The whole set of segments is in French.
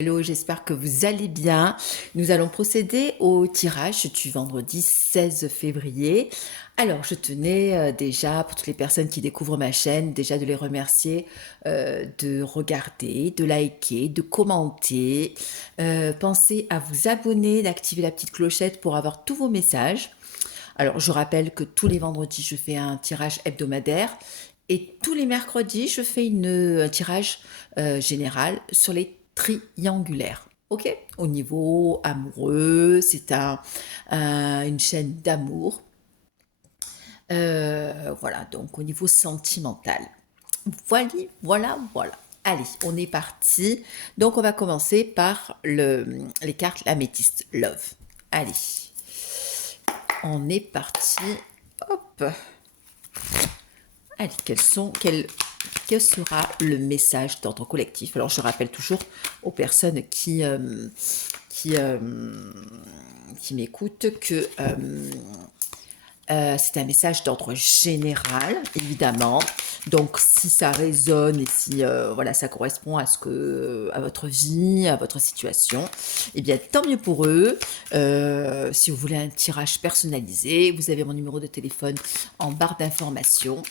Hello, j'espère que vous allez bien. Nous allons procéder au tirage du vendredi 16 février. Alors, je tenais déjà, pour toutes les personnes qui découvrent ma chaîne, déjà de les remercier de regarder, de liker, de commenter. Pensez à vous abonner, d'activer la petite clochette pour avoir tous vos messages. Alors, je rappelle que tous les vendredis, je fais un tirage hebdomadaire. Et tous les mercredis, je fais un tirage général sur les triangulaires. Ok. Au niveau amoureux, c'est une chaîne d'amour. Voilà, donc au niveau sentimental. Voilà, voilà, voilà. Allez, on est parti. Donc, on va commencer par les cartes l'améthyste Love. Allez, on est parti. Hop. Allez, quel sera le message d'ordre collectif? Alors, je rappelle toujours aux personnes qui, euh, qui m'écoutent que c'est un message d'ordre général, évidemment. Donc, si ça résonne et si voilà, ça correspond à votre vie, à votre situation, eh bien, tant mieux pour eux. Si vous voulez un tirage personnalisé, vous avez mon numéro de téléphone en barre d'information.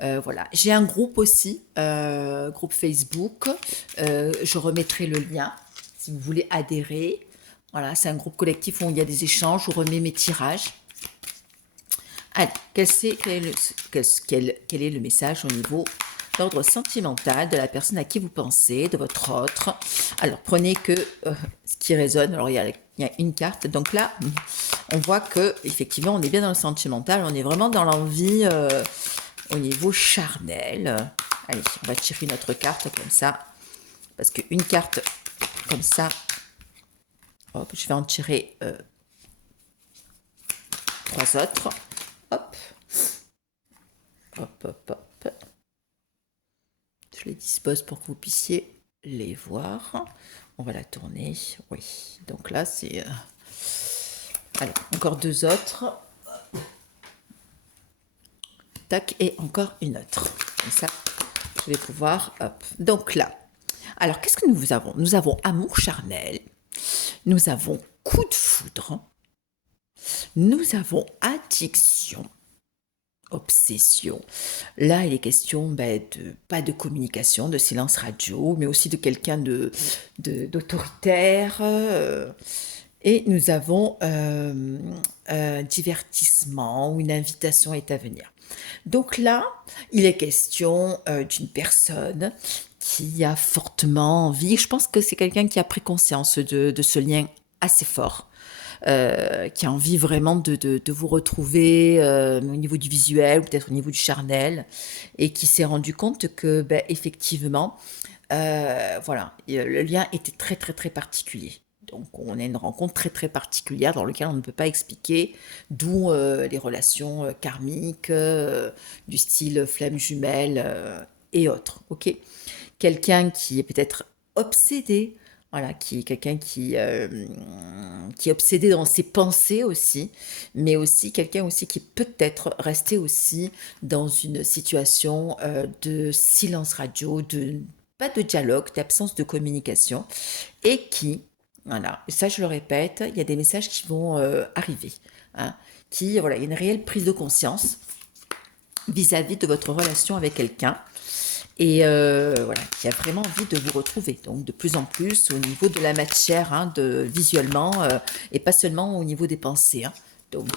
Voilà. J'ai un groupe aussi, groupe Facebook. Je remettrai le lien si vous voulez adhérer. Voilà, c'est un groupe collectif où il y a des échanges, où je remets mes tirages. Allez, quel est le message au niveau d'ordre sentimental de la personne à qui vous pensez, de votre autre? Alors, prenez que ce qui résonne. Alors, il y a une carte. Donc là, on voit que effectivement, on est bien dans le sentimental. On est vraiment dans l'envie au niveau charnel. Allez, on va tirer notre carte comme ça. Parce qu'une carte comme ça, hop, je vais en tirer 3 autres. Hop, hop, hop, hop. Je les dispose pour que vous puissiez les voir. On va la tourner. Oui, donc là, c'est... Alors, encore 2 autres. Tac, et encore une autre. Comme ça, je vais pouvoir... Hop. Donc là, alors, qu'est-ce que nous avons? Nous avons amour charnel. Nous avons coup de foudre. Nous avons addiction, obsession. Là, il est question pas de communication, de silence radio, mais aussi de quelqu'un d'autoritaire. Et nous avons un divertissement ou une invitation est à venir. Donc là, il est question d'une personne qui a fortement envie. Je pense que c'est quelqu'un qui a pris conscience de ce lien assez fort. Qui a envie vraiment de vous retrouver au niveau du visuel, ou peut-être au niveau du charnel, et qui s'est rendu compte que, effectivement, voilà, le lien était très très très particulier. Donc on a une rencontre très très particulière dans laquelle on ne peut pas expliquer, d'où les relations karmiques, du style flamme jumelle et autres. Ok, quelqu'un qui est peut-être obsédé, voilà, qui est quelqu'un qui est obsédé dans ses pensées aussi, mais aussi quelqu'un aussi qui peut-être resté aussi dans une situation de silence radio, de pas de dialogue, d'absence de communication, et qui, voilà, ça je le répète, il y a des messages qui vont arriver, hein, voilà, il y a une réelle prise de conscience vis-à-vis de votre relation avec quelqu'un, et voilà, qui a vraiment envie de vous retrouver. Donc de plus en plus au niveau de la matière, hein, visuellement, et pas seulement au niveau des pensées, hein. Donc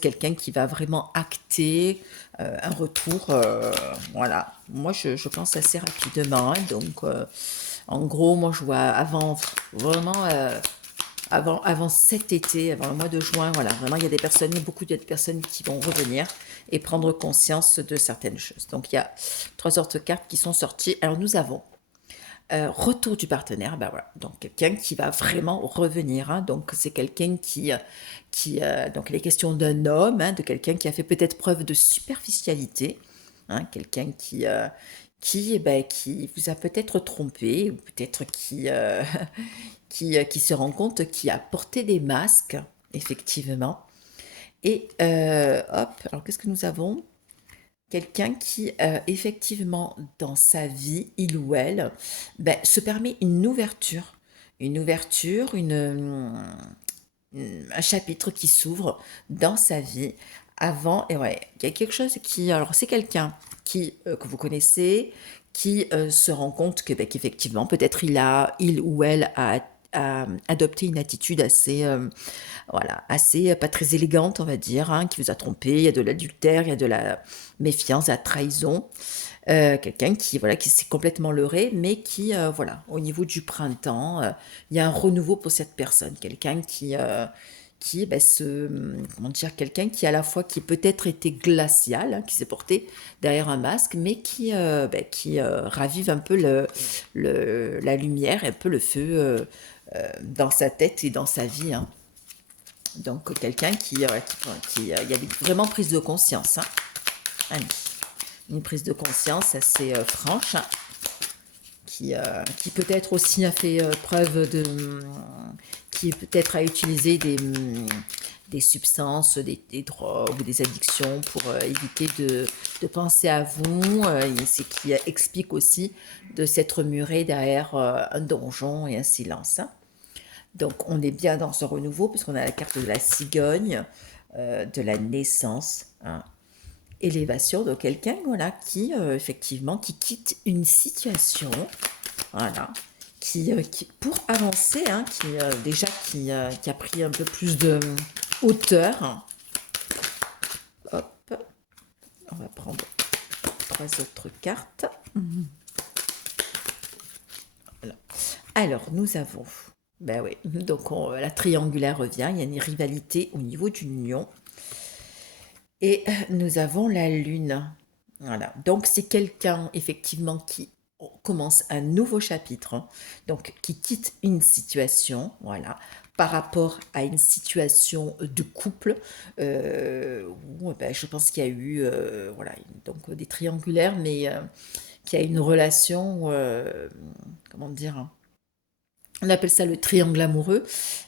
quelqu'un qui va vraiment acter un retour, voilà. Moi je pense assez rapidement, hein. Donc en gros, moi je vois vraiment avant cet été, avant le mois de juin, voilà, vraiment, il y a beaucoup de personnes qui vont revenir et prendre conscience de certaines choses. Donc, il y a 3 autres cartes qui sont sorties. Alors, nous avons retour du partenaire, voilà, donc quelqu'un qui va vraiment revenir, hein. Donc, c'est quelqu'un donc, il est question d'un homme, hein, de quelqu'un qui a fait peut-être preuve de superficialité, hein, quelqu'un qui vous a peut-être trompé, ou peut-être qui se rend compte qu'il a porté des masques, effectivement. Et hop, alors qu'est-ce que nous avons? quelqu'un qui, effectivement, dans sa vie, il ou elle, se permet une ouverture, un chapitre qui s'ouvre dans sa vie avant et ouais, il y a quelque chose qui alors c'est quelqu'un qui, que vous connaissez, qui, se rend compte que, qu'effectivement, peut-être il ou elle a adopté une attitude assez, voilà, assez pas très élégante, on va dire, hein, qui vous a trompé. Il y a de l'adultère, il y a de la méfiance, de la trahison. Quelqu'un qui, voilà, qui s'est complètement leurré, mais qui, voilà, au niveau du printemps, il y a un renouveau pour cette personne. Quelqu'un qui comment dire, quelqu'un qui à la fois qui peut-être était glacial, hein, qui s'est porté derrière un masque, mais qui ravive un peu la lumière, un peu le feu dans sa tête et dans sa vie, hein. Donc quelqu'un qui il y a vraiment prise de conscience, hein. Allez, une prise de conscience assez franche, hein, qui peut-être aussi a fait preuve qui peut-être a utilisé des substances, des drogues ou des addictions pour éviter de penser à vous. Et c'est qui explique aussi de s'être muré derrière un donjon et un silence, hein. Donc on est bien dans ce renouveau puisqu'on a la carte de la cigogne, de la naissance, hein, élévation de quelqu'un, voilà, qui effectivement qui quitte une situation, voilà, pour avancer, hein, déjà qui a pris un peu plus de hauteur. Hop, on va prendre trois autres cartes. Voilà. Alors nous avons, ben oui, donc la triangulaire revient, il y a une rivalité au niveau d'une union. Et nous avons la lune. Voilà. Donc c'est quelqu'un effectivement qui commence un nouveau chapitre, hein. Donc qui quitte une situation, voilà, par rapport à une situation de couple où je pense qu'il y a eu voilà, donc des triangulaires, mais qui a une relation, comment dire, hein, on appelle ça le triangle amoureux,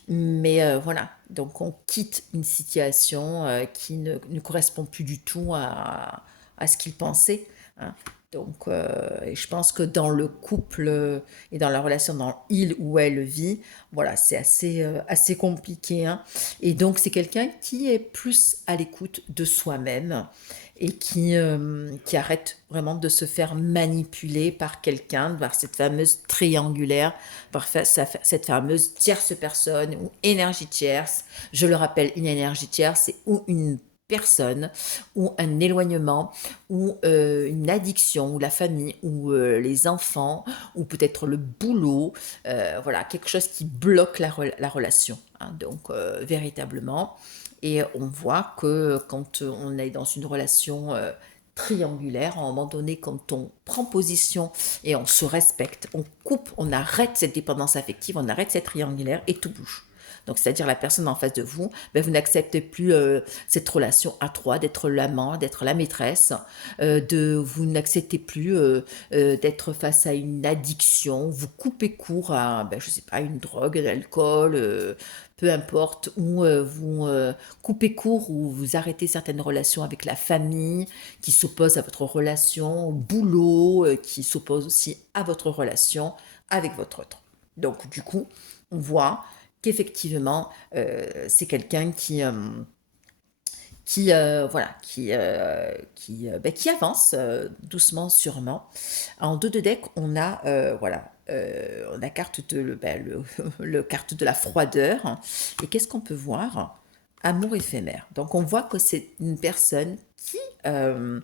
mais voilà, donc on quitte une situation qui ne correspond plus du tout à ce qu'il pensait, hein. Donc, et je pense que dans le couple et dans la relation dans il ou elle vit, voilà, c'est assez compliqué, hein. Et donc, c'est quelqu'un qui est plus à l'écoute de soi-même et qui arrête vraiment de se faire manipuler par quelqu'un, par cette fameuse triangulaire, par cette fameuse tierce personne ou énergie tierce. Je le rappelle, une énergie tierce, c'est ou une personne, ou un éloignement, ou une addiction, ou la famille, ou les enfants, ou peut-être le boulot, voilà, quelque chose qui bloque la relation, hein, donc véritablement. Et on voit que quand on est dans une relation triangulaire, à un moment donné, quand on prend position et on se respecte, on coupe, on arrête cette dépendance affective, on arrête cette triangulaire et tout bouge. Donc, c'est-à-dire la personne en face de vous, vous n'acceptez plus cette relation à trois, d'être l'amant, d'être la maîtresse, vous n'acceptez plus d'être face à une addiction, vous coupez court à, je sais pas, une drogue, à l'alcool, peu importe, ou vous coupez court ou vous arrêtez certaines relations avec la famille qui s'oppose à votre relation au boulot, qui s'oppose aussi à votre relation avec votre autre. Donc, du coup, on voit qu'effectivement, c'est quelqu'un voilà, qui avance doucement, sûrement. En dos de deck, on a voilà, on a carte le carte de la froideur. Et qu'est-ce qu'on peut voir? Amour éphémère. Donc on voit que c'est une personne euh,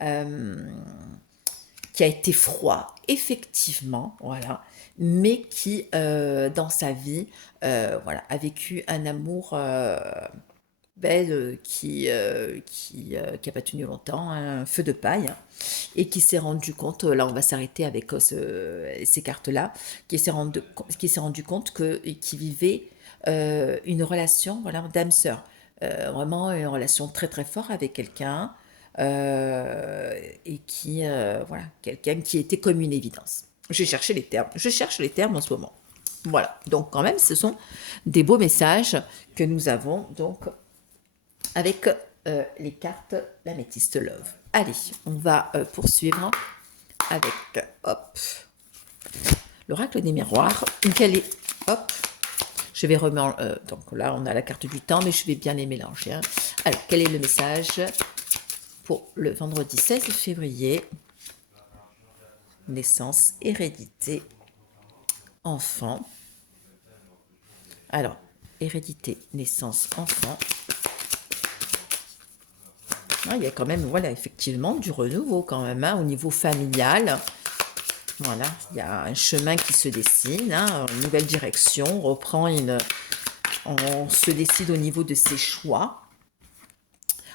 euh, qui a été froid, effectivement, voilà, mais qui dans sa vie, voilà, a vécu un amour qui a pas tenu longtemps, un feu de paille, hein, et qui s'est rendu compte, là on va s'arrêter avec ces cartes-là, qui s'est rendu compte qu'il vivait une relation, voilà, d'âme-sœur. Vraiment une relation très très forte avec quelqu'un, et voilà, quelqu'un qui était comme une évidence. J'ai cherché les termes, je cherche les termes en ce moment. Voilà, donc quand même, ce sont des beaux messages que nous avons donc avec les cartes l'améthyste love. Allez, on va poursuivre avec, hop, l'oracle des miroirs. Quel est, hop, je vais remettre, donc là on a la carte du temps, mais je vais bien les mélanger, hein. Alors, quel est le message pour le vendredi 16 février? Naissance, hérédité, enfant. Alors, hérédité, naissance, enfant. Ah, il y a quand même, voilà, effectivement, du renouveau quand même, hein, au niveau familial. Voilà, il y a un chemin qui se dessine, hein, une nouvelle direction, on se décide au niveau de ses choix.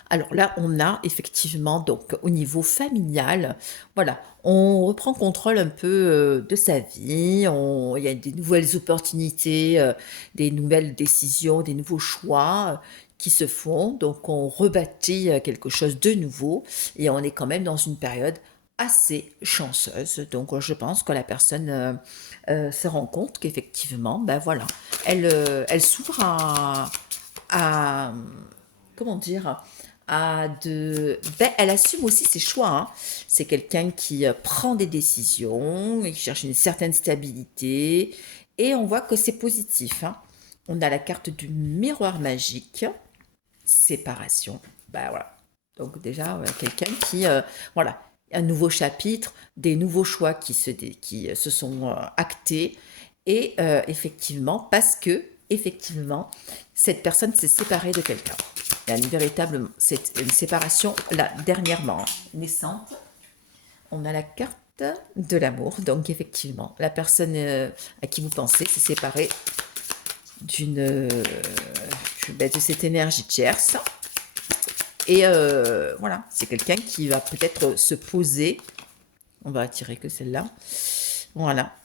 Alors là, on a effectivement, donc au niveau familial, voilà, on reprend contrôle un peu de sa vie, il y a des nouvelles opportunités, des nouvelles décisions, des nouveaux choix qui se font. Donc on rebâtit quelque chose de nouveau et on est quand même dans une période assez chanceuse. Donc je pense que la personne se rend compte qu'effectivement, ben voilà, elle s'ouvre à comment dire, elle assume aussi ses choix, hein. C'est quelqu'un qui prend des décisions, qui cherche une certaine stabilité, et on voit que c'est positif, hein. On a la carte du miroir magique, séparation. Bah voilà. Donc déjà, quelqu'un qui, voilà, un nouveau chapitre, des nouveaux choix qui se sont actés, et effectivement, parce que, effectivement, cette personne s'est séparée de quelqu'un. Il y a c'est une séparation là, dernièrement, hein, naissante. On a la carte de l'amour. Donc effectivement, la personne à qui vous pensez s'est séparée d'une de cette énergie tierce. Et voilà, c'est quelqu'un qui va peut-être se poser. On va attirer que celle-là. Voilà.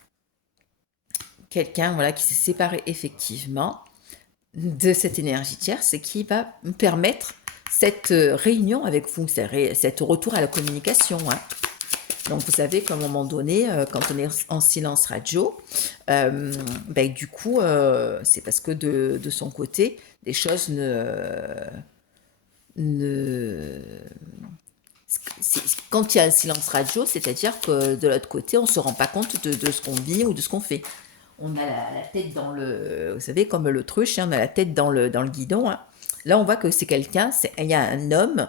Quelqu'un voilà, qui s'est séparé effectivement de cette énergie tierce et qui va me permettre cette réunion avec vous, cette retour à la communication, hein. Donc vous savez qu'à un moment donné, quand on est en silence radio, ben, du coup, c'est parce que de son côté, des choses ne... Quand il y a un silence radio, c'est-à-dire que de l'autre côté, on ne se rend pas compte de ce qu'on vit ou de ce qu'on fait. On a la tête dans le... Vous savez, comme l'autruche, hein, on a la tête dans le guidon, hein. Là, on voit que c'est quelqu'un, il y a un homme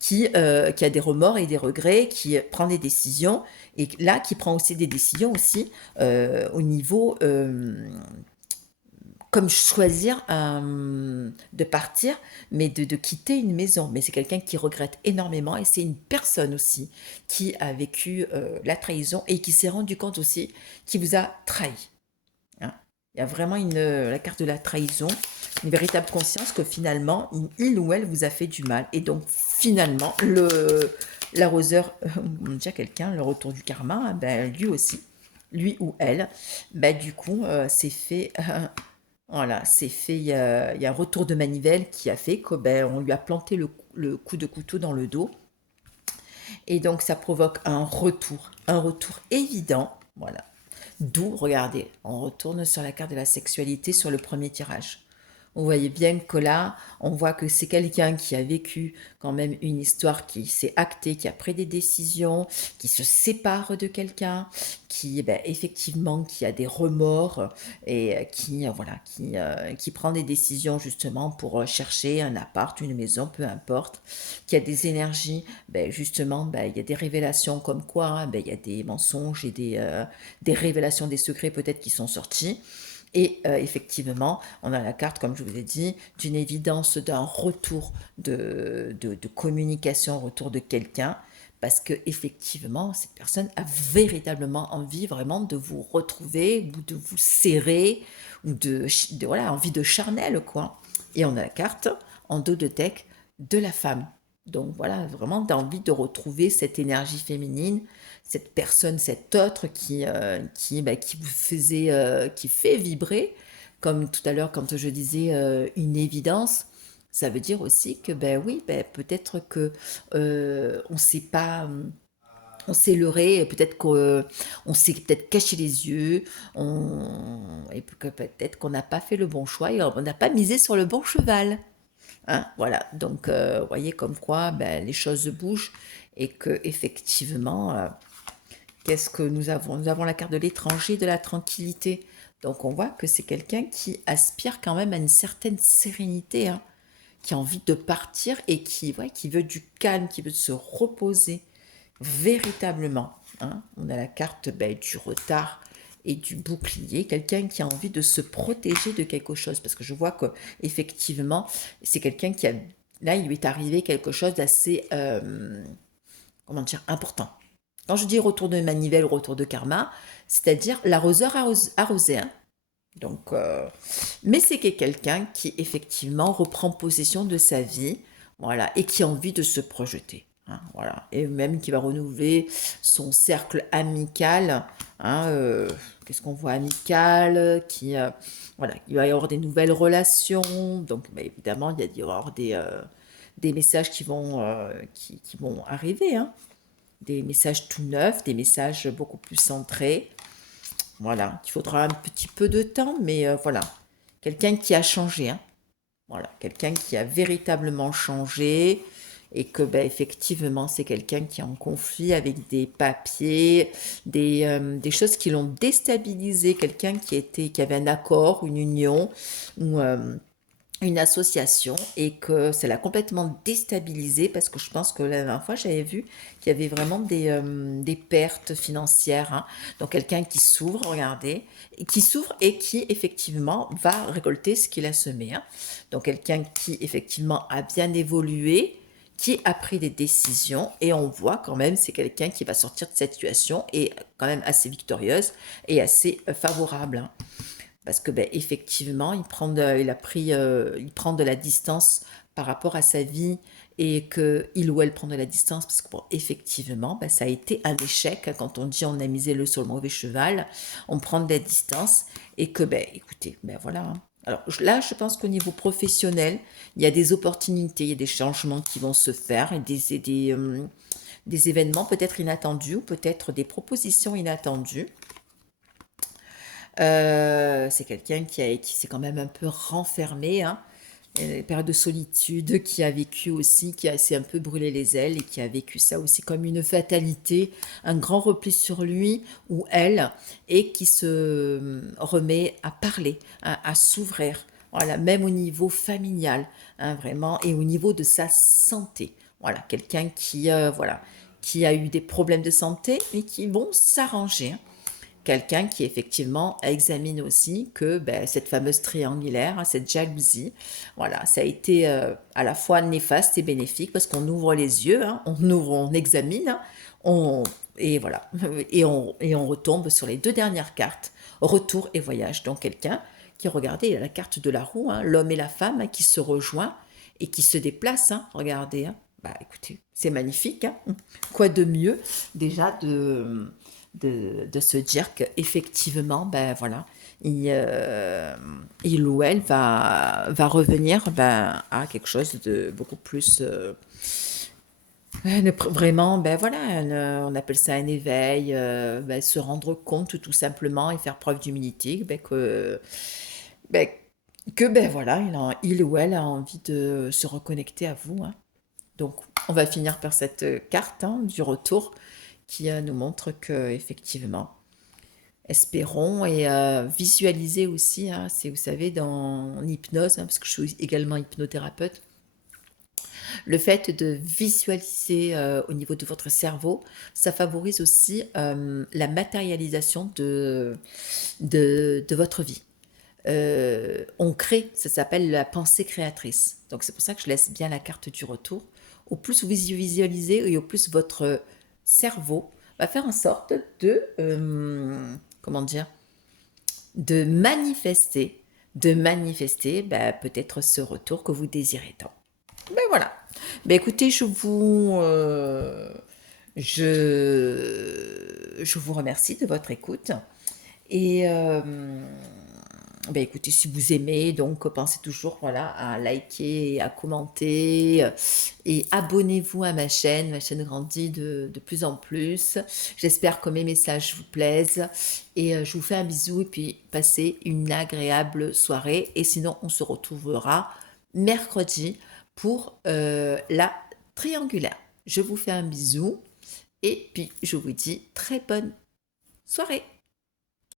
qui a des remords et des regrets, qui prend des décisions, et là, qui prend aussi des décisions aussi au niveau comme choisir de partir, mais de quitter une maison. Mais c'est quelqu'un qui regrette énormément et c'est une personne aussi qui a vécu la trahison et qui s'est rendu compte aussi qu'il vous a trahi, hein. Il y a vraiment la carte de la trahison, une véritable conscience que finalement, il ou elle vous a fait du mal. Et donc, finalement, l'arroseur, déjà quelqu'un, le retour du karma, ben, lui aussi, lui ou elle, ben, du coup, c'est fait... voilà, c'est fait, il y a un retour de manivelle qui a fait que, ben, on lui a planté le coup de couteau dans le dos. Et donc, ça provoque un retour évident. Voilà. D'où, regardez, on retourne sur la carte de la sexualité sur le premier tirage. Vous voyez bien que là, on voit que c'est quelqu'un qui a vécu quand même une histoire qui s'est actée, qui a pris des décisions, qui se sépare de quelqu'un, qui, ben, effectivement, qui a des remords et voilà, qui prend des décisions justement pour chercher un appart, une maison, peu importe, qui a des énergies, ben, justement, ben, il y a des révélations comme quoi, hein, ben, il y a des mensonges et des révélations, des secrets peut-être qui sont sortis. Et effectivement, on a la carte, comme je vous ai dit, d'une évidence d'un retour de communication, retour de quelqu'un, parce que effectivement, cette personne a véritablement envie vraiment de vous retrouver, ou de vous serrer, ou voilà, envie de charnel, quoi. Et on a la carte en dos de deck de la femme. Donc voilà, vraiment, d'envie de retrouver cette énergie féminine, cette personne, cet autre qui vous faisait, qui fait vibrer, comme tout à l'heure quand je disais une évidence, ça veut dire aussi que ben oui, ben peut-être que on s'est pas, on s'est leurré, peut-être qu'on s'est peut-être caché les yeux, et que peut-être qu'on n'a pas fait le bon choix et on n'a pas misé sur le bon cheval. hein, voilà, donc vous voyez comme quoi, ben, les choses bougent et qu'effectivement, qu'est-ce que nous avons? Nous avons la carte de l'étranger, de la tranquillité. Donc on voit que c'est quelqu'un qui aspire quand même à une certaine sérénité, hein, qui a envie de partir et qui, ouais, qui veut du calme, qui veut se reposer véritablement, hein. On a la carte, ben, du retard et du bouclier, quelqu'un qui a envie de se protéger de quelque chose, parce que je vois que effectivement, c'est quelqu'un qui a, là, il lui est arrivé quelque chose d'assez, comment dire, important. Quand je dis retour de manivelle, retour de karma, c'est-à-dire l'arroseur arrosé, hein. Donc, mais c'est quelqu'un qui effectivement reprend possession de sa vie, voilà, et qui a envie de se projeter, hein, voilà, et même qui va renouveler son cercle amical, hein, qu'est-ce qu'on voit amical, qui, voilà, il va y avoir des nouvelles relations, donc bah, évidemment il y avoir des messages qui vont arriver, hein, des messages tout neufs, des messages beaucoup plus centrés. Voilà, il faudra un petit peu de temps, mais voilà. Quelqu'un qui a changé, hein. Voilà, quelqu'un qui a véritablement changé et que, ben, effectivement, c'est quelqu'un qui est en conflit avec des papiers, des choses qui l'ont déstabilisé, quelqu'un qui avait un accord, une union, ou une association et que ça l'a complètement déstabilisé parce que je pense que la dernière fois j'avais vu qu'il y avait vraiment des pertes financières, hein. Donc quelqu'un qui s'ouvre, regardez, et qui s'ouvre et qui effectivement va récolter ce qu'il a semé, hein. Donc quelqu'un qui effectivement a bien évolué, qui a pris des décisions et on voit quand même c'est quelqu'un qui va sortir de cette situation et quand même assez victorieuse et assez favorable, hein. Parce que, ben, effectivement, il prend de la distance par rapport à sa vie et que il ou elle prend de la distance parce que, bon, effectivement, ben, ça a été un échec, hein. Quand on dit on a misé le sur le mauvais cheval, on prend de la distance et que, ben, écoutez, ben voilà, hein. Alors là, je pense qu'au niveau professionnel, il y a des opportunités, il y a des changements qui vont se faire et des événements peut-être inattendus ou peut-être des propositions inattendues. C'est quelqu'un qui s'est quand même un peu renfermé, hein. Une période de solitude, qui a vécu aussi, s'est un peu brûlé les ailes et qui a vécu ça aussi comme une fatalité, un grand repli sur lui ou elle, et qui se remet à parler, hein, à s'ouvrir, voilà, même au niveau familial, hein, vraiment, et au niveau de sa santé. Voilà, quelqu'un qui, voilà, qui a eu des problèmes de santé, mais qui vont s'arranger, hein. Quelqu'un qui effectivement examine aussi que ben, cette fameuse triangulaire, hein, cette jalousie, voilà, ça a été à la fois néfaste et bénéfique parce qu'on ouvre les yeux, hein, on ouvre, on examine, hein, on, et voilà, et on retombe sur les deux dernières cartes, retour et voyage. Donc quelqu'un qui, regardez, il a la carte de la roue, hein, l'homme et la femme, hein, qui se rejoignent et qui se déplacent, hein, regardez, hein. Bah écoutez, c'est magnifique, hein. Quoi de mieux déjà de se dire qu'effectivement, ben voilà, il ou elle va revenir ben, à quelque chose de beaucoup plus vraiment, ben voilà, on appelle ça un éveil, ben, se rendre compte tout simplement et faire preuve d'humilité, ben, que ben voilà, il ou elle a envie de se reconnecter à vous, hein. Donc, on va finir par cette carte, hein, du retour qui nous montre que effectivement, espérons et visualiser aussi, hein, c'est, vous savez, dans l'hypnose, hein, parce que je suis également hypnothérapeute, le fait de visualiser au niveau de votre cerveau, ça favorise aussi la matérialisation de votre vie. On crée, ça s'appelle la pensée créatrice. Donc c'est pour ça que je laisse bien la carte du retour. Au plus vous visualisez et au plus votre cerveau va faire en sorte comment dire, de manifester bah, peut-être ce retour que vous désirez tant. Ben voilà. Ben écoutez, je vous remercie de votre écoute. Et ben écoutez, si vous aimez, donc pensez toujours voilà, à liker, à commenter et abonnez-vous à ma chaîne. Ma chaîne grandit de plus en plus. J'espère que mes messages vous plaisent. Et je vous fais un bisou et puis passez une agréable soirée. Et sinon, on se retrouvera mercredi pour la triangulaire. Je vous fais un bisou et puis je vous dis très bonne soirée.